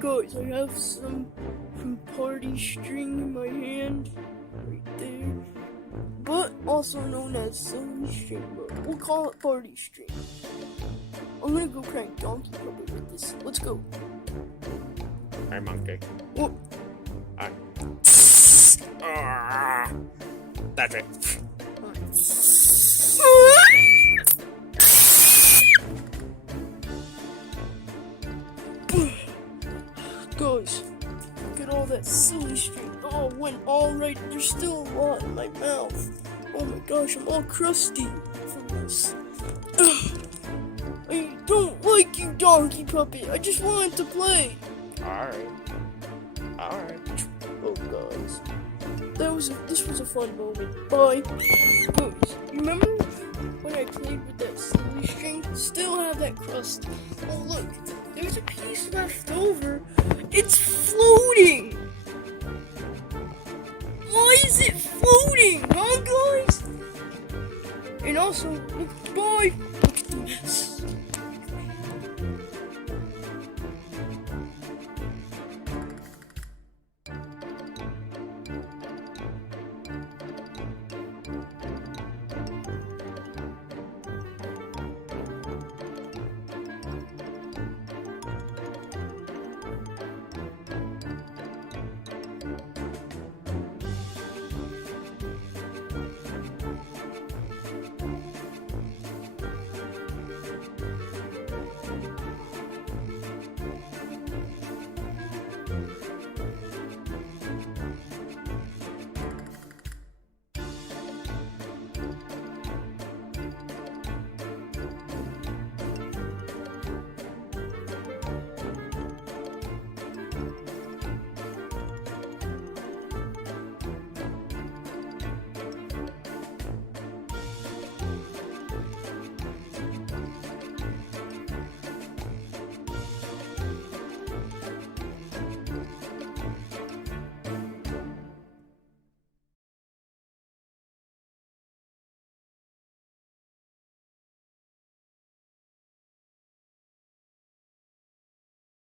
Guys, I have some party string in my hand, right there. But also known as silly string, but we'll call it party string. I'm gonna go crank Donkey Puppet with this. Let's go. Hi, monkey. What? Hi. That's it. Guys, look at all that silly string. Oh, it went all right. There's still a lot in my mouth. Oh my gosh, I'm all crusty from this. I don't like you, Donkey Puppet. I just wanted to play. Alright. Oh, guys. This was a fun moment. Bye. Guys, remember when I played with that silly string? Still have that crust. Oh, look. There's a piece left over. It's floating. Why is it floating, huh, guys? And also, look